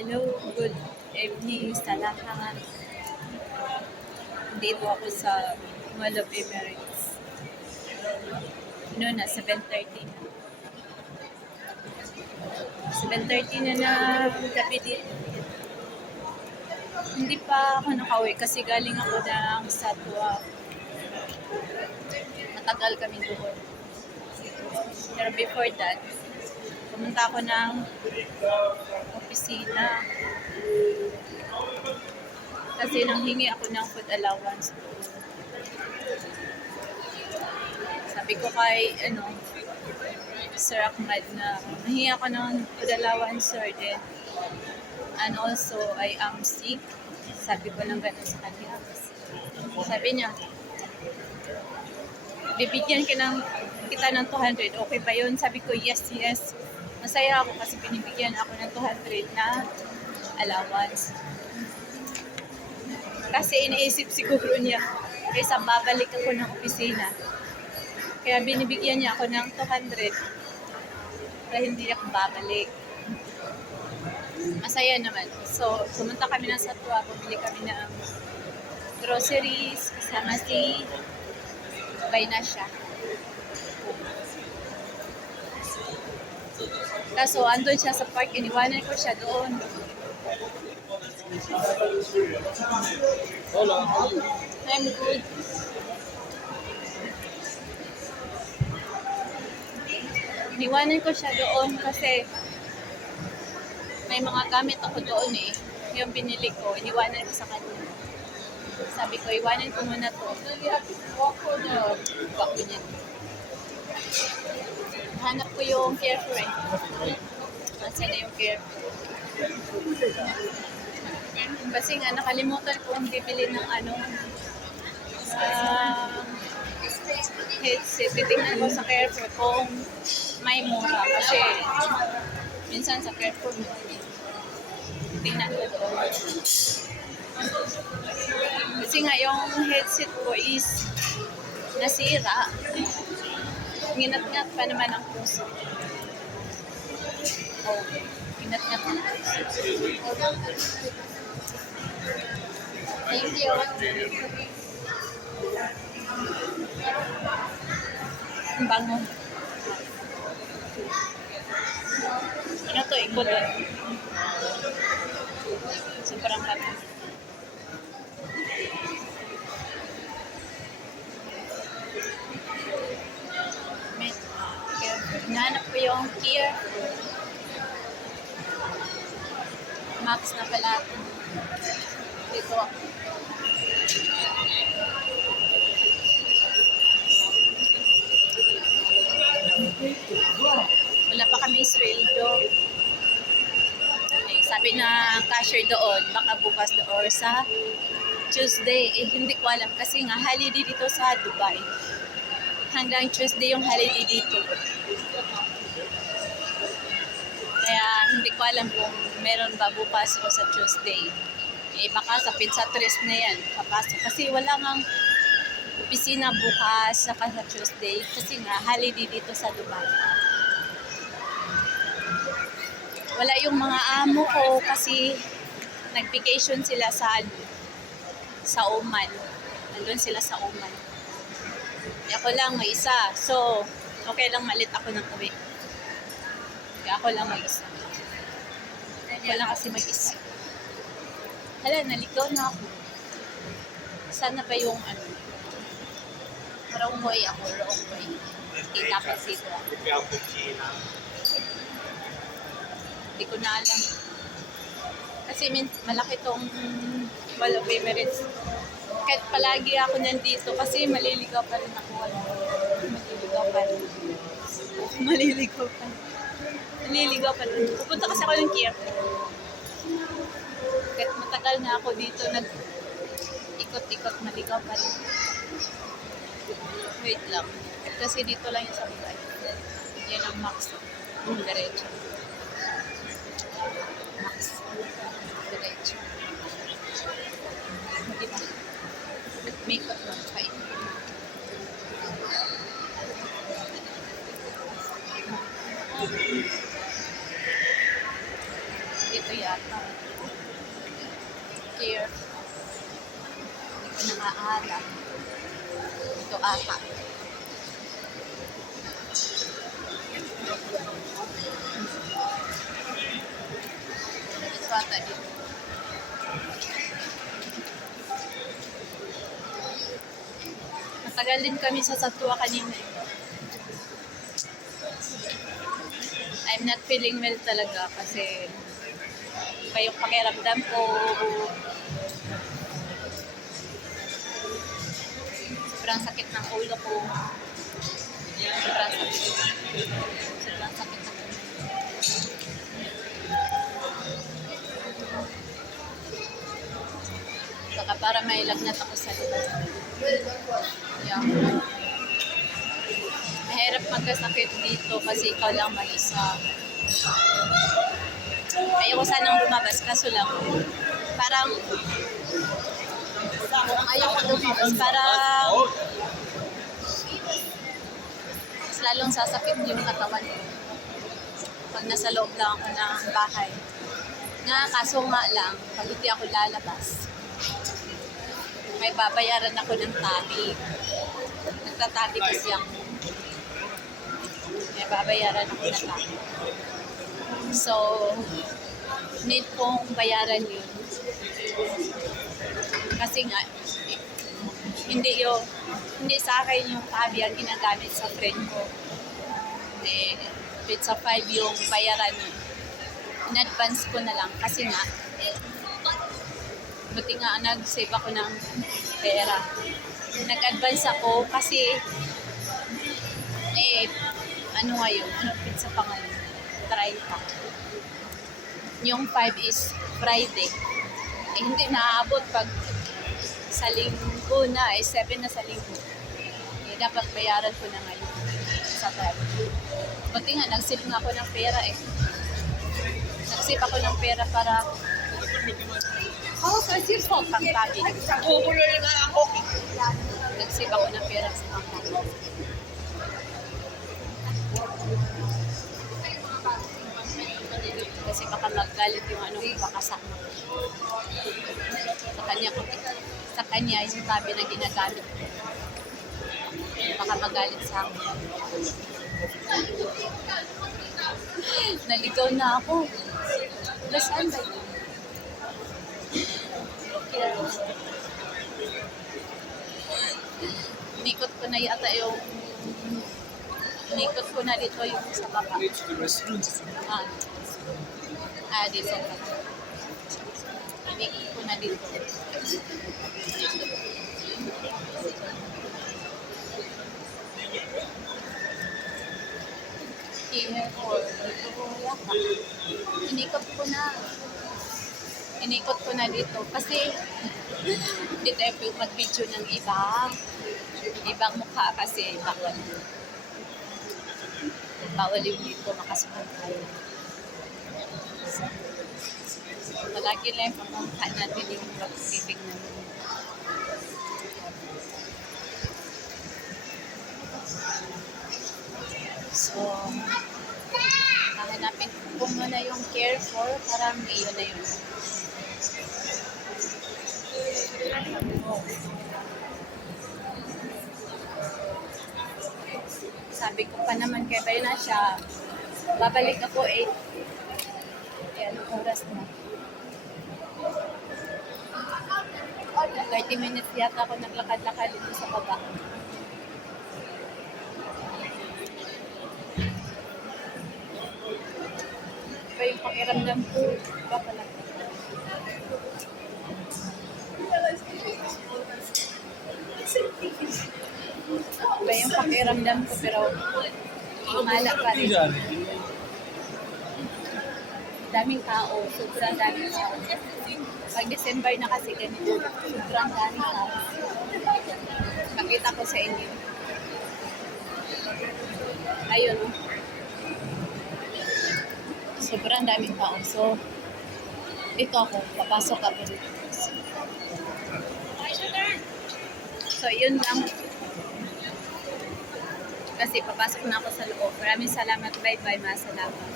Hello, good evening sa lahat. Dito ako sa Mall of Emirates. Na, 7:30 na. 7:30 na gabi dito. Hindi pa ako nakauwi kasi galing ako ng Satwa. Matagal kami doon. Pero before that, pumunta ako ng opisina. Kasi nanghingi ako ng food allowance. Sabi ko kay, Sir Ahmad na nahingi ako ng food allowance, sir, din. And also, I am sick. Sabi ko lang gano'n sa kanya. Sabi niya, bibigyan kita ng 200. Okay ba yun? Sabi ko, yes. Masaya ako kasi binibigyan ako ng 200 na allowance. Kasi iniisip siguro niya, kaysa babalik ako ng opisina. Kaya binibigyan niya ako ng 200 para hindi ako babalik. Masaya naman. So, pumunta kami ng Satwa, bumili kami ng groceries, kasama si Bainasha. Kaso, andun siya sa park, iniwanan ko siya doon. Hola, how are you? I'm good. Iniwanan ko siya doon kasi may mga gamit ako doon eh. Yung binili ko, iniwanan ko sa kanya. Sabi ko, iwanan ko muna to. Bako niya. Hanap ko yung carefree. Nasaan na yung carefree? Kasi nga, nakalimutan ko ang bibili ng headset. Titignan ko sa carefree kung may mura. Kasi, minsan sa carefree, tingnan ko doon. Kasi nga, yung headset ko is nasira. Nginat-ngat pa naman ang puso. Oh, nginat-ngat ang puso. Thank you. Ang bango. Ano to? Ikot doon. Sobrang bango. Hinahanap ko yung Kia Max na pala. Dito. Wala pa kami sweldo. Okay, sabi na cashier doon, baka bukas or sa Tuesday. Hindi ko alam kasi nga holiday dito sa Dubai. Hanggang Tuesday yung holiday dito. Kaya hindi ko alam kung meron ba bukas o sa Tuesday. Baka sa Pizza Tres na yan, papasok. Kasi wala ngang opisina bukas saka sa Tuesday. Kasi nga, holiday dito sa Dubai. Wala yung mga amo ko kasi nag-vacation sila sa Oman. Nandun sila sa Oman. Ako lang may isa. So, okay lang malit ako ng uwi. Kaya ako lang may isa. Ako lang kasi may isa. Hala, naligaw na ako. Sana ba yung wrong way ako, wrong way. Kita pa dito ako. Hindi ko na alam. Kasi malaki tong Mall of Emirates. Kahit palagi ako nandito kasi maliligaw pa rin ako. Maliligaw pa rin. Pupunta kasi ako ng Kiev. Kahit matagal na ako dito, nag-ikot-ikot, maligaw pa rin. Wait lang. Kasi dito lang yung sa Dubai. Yan ang Max. Diretso. Max. Diretso. Diba? Makeup lang kayo. Ito yata. Here. Hindi ko na maalam. Ito ata. Ito ata dito. Matagal din kami sa Satua kanina. I'm not feeling well talaga kasi iba yung pakiramdam ko. Sobrang sakit ng ulo ko. Sobrang sakit. Sobrang sakit ng ulo. Saka para may lagnat ako sa libas. Yeah. Mahirap magkasakit dito kasi ikaw lang mag-isa. Ayoko sanang lumabas kaso lang parang ayoko lumabas parang mas lalong sasakit yung katawan ko pag nasa loob lang ako ng bahay. Kaso nga lang, pag hindi ako lalabas, may babayaran ako ng tabi. Nagtatabi kasi ako. May babayaran ako ng tabi. So, need kong bayaran yun. Kasi nga, hindi sa akin yung tabi ang ginagamit sa friend ko. Pizza 5 yung bayaran yun. In-advance ko na lang kasi nga, buti nga nag-save ako ng pera. Nag-advance ako kasi ano ngayon? Ano pizza pa ngayon? 30. Yung 5 is Friday. Hindi naaabot pag sa linggo na, 7 na sa linggo. Dapat bayaran ko na ngayon sa 5. Buti nga, nag-save nga ako ng pera Nag-save ako ng pera para kasi po, pang-tabi. Nag-save ako ng pera sa pang-tabi. Kasi baka maggalit yung kasama. Sa kanya yung tabi na ginagamit ko. Baka magalit sa akin. Naligaw na ako. Saan ba yun? Inikot ko na yata yung inikot ko na dito yung sa baba. Dito. Inikot ko na dito. Inikot ko na dito kasi hindi tayo mag-video ng ibang mukha kasi bawal yung dito makasukan tayo. Palagi lang yung pamamukha natin yung pagtitignan natin. So, hahanapin ko muna yung care for, parang iyon na yun. Sabi ko pa naman kay Bayna siya, babalik ako 8. Anong oras na? 30 minutes yata ako naglakad-lakad dito sa baba. Iba yung pakiramdam ko. Iba pala. Iba yung pakiramdam ko pero himala pa rin. Daming tao. Sobrang daming tao. Pag December na kasi ganito. Sobrang daming tao. Pakita ko sa inyo. Ayun. Sobrang daming tao. So, ito ako. Papasok ako dito. So, yun lang. Kasi papasok na ako sa loob. Maraming salamat. Bye-bye. Masalamat.